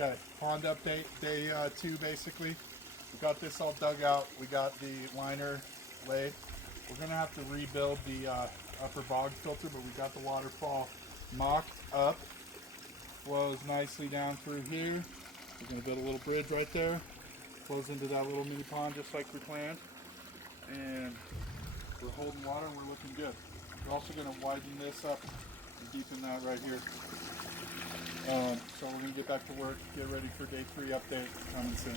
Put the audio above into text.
Okay, pond update, day 2 basically. We got this all dug out. We got the liner laid. We're going to have to rebuild the upper bog filter, but we got the waterfall mocked up. Flows nicely down through here. We're going to build a little bridge right there. Flows into that little mini pond just like we planned. And we're holding water and we're looking good. We're also going to widen this up and deepen that right here. So we're going to get back to work, get ready for day 3 update coming soon.